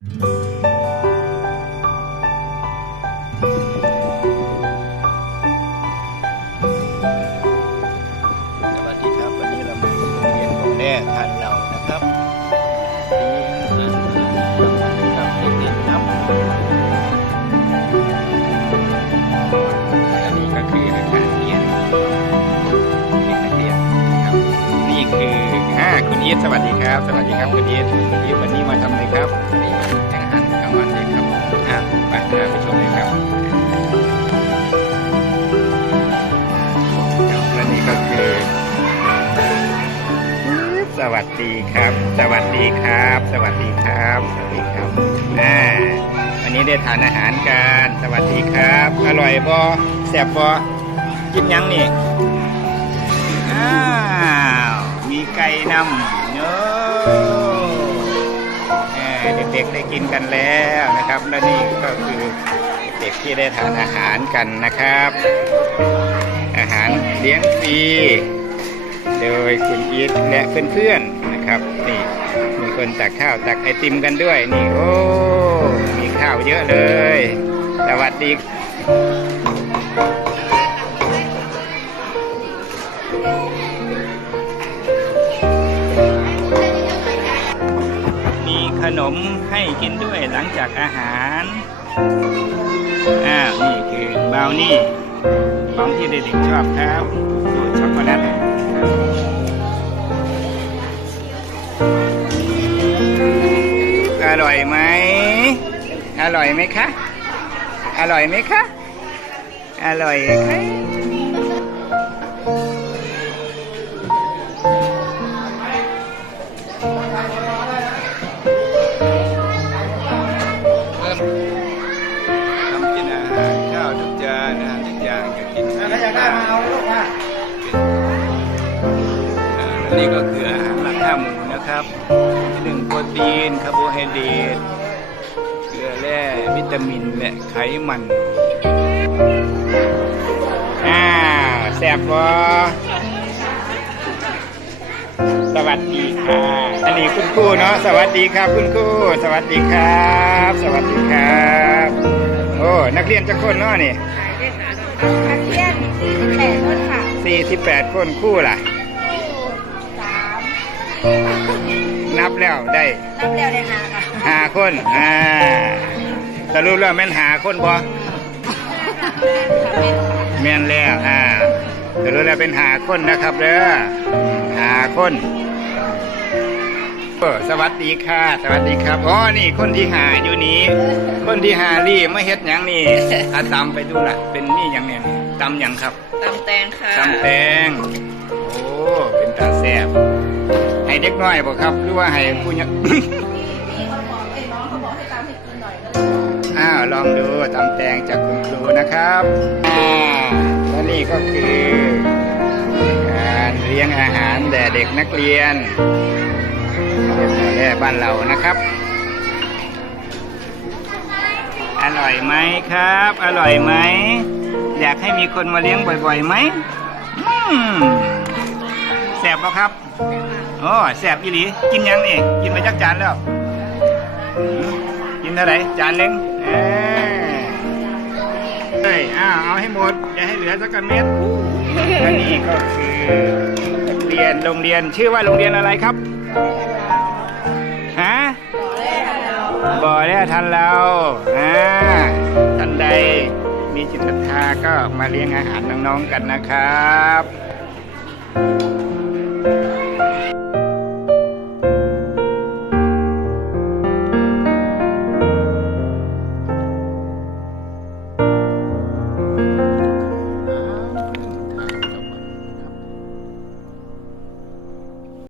สวัสดีครับ วันนี้เรามาที่โรงเรียนของแม่ทานเรานะครับเลี้ยงอาหารางวันกับเด็กๆครับอันนี้ก็คืออาคารเรียนเด็กนักเรียนนะครับนี่คือ คุณอีทสวัสดีครับ สวัสดีครับคุณอีทคุณอีทวันนี้มาทำอะไรครับวันนี้มาเลี้ยงอาหารกลางวันเด็กครับอ่าไปพาไปชมเลยครับและนี่ก็คือ สวัสดีครับ สวัสดีครับ สวัสดีครับ สวัสดีครับอ่าวันนี้ได้ทานอาหารกันสวัสดีครับ อร่อยบอแซ่บบอกินยังนี่อ้าวมี ไก่นำเนอะเด็กๆได้กินกันแล้วนะครับ และนี่ก็คือเด็กที่ได้ทานอาหารกันนะครับ อาหารเลี้ยงฟรีโดยคุณอีทและเพื่อนๆนะครับนี่มีคนตักข้าวตักไอติมกันด้วยนี่โอ้มีข้าวเยอะเลย สวัสดีมีข นมให้กินด้วยหลังจากอาหารอ้าวนี่คือบราวนี่ของที่เด็กๆชอบครับดูช็อกโกแลตอร่อยไหม อร่อยไหมคะ อร่อยไหมคะ อร่อยค่ะ อาหากอย่างก็กินถ้าอยากได้มาเอาลูกมาอ่าและนี่ก็คืออาหารหลักห้าหมู่นะครับที่หนึ่งโปรตีนคาร์โบไฮเดรตเกลือแร่วิตามินและไขมันอ้าแซ่บบอสวัสดีค่ะ อันนี้คุณครูเนาะ สวัสดีครับ คุณครู สวัสดีครับ สวัสดีครับ โอ้ นักเรียนจะคนเนาะนี่ นักเรียนแปดคนค่ะ48 คนครู่ล่ะ สามนับแล้วได้นับเร็วเลยค่ะค่ะห้าคนอ่าสรุปแล้วแม่นหาคนบ่แม่นแล้วอ่าสรุปแล้วเป็นหาคนนะครับเด้อหาคนเออ สวัสดีค่ะ สวัสดีครับอ๋อนี่คนที่หาอยู่นี้ คนที่หารี่ไม่เฮ็ดหยังนี่อาตำไปดูล่ะเป็นนี่หยังเนี่ยตำหยังครับตำแตงค่ะตำแตงโอ้เป็นตาแซ่บให้เด็กน้อยบ่ครับหรือว่าให้ผู้ใหญ่ อ้าวลองดูตำแตงจากคุณครูนะครับอ่าและนี่ก็คือ การเลี้ยงอาหารแด่เด็กนักเรียนเรียน แร่บ้านเรานะครับ อร่อยไหมครับ อร่อยไหม อยากให้มีคนมาเลี้ยงบ่อยๆไหมแสบปะครับโอ้แสบอีหลี กินยังนี่ กินไปจักจานแล้วกินเท่าไหร่จานหนึ่งเอ้ยเอ้าวเอาให้หมด อย่าให้เหลือสักกรเม็ดและนี่ก็คือเรียนโรงเรียนชื่อว่าโรงเรียนอะไรครับ บ่อแร่ทันเราอ่าทันใดมีจิตศรัทธาก็มาเลี้ยงอาหารน้องๆกันนะครับ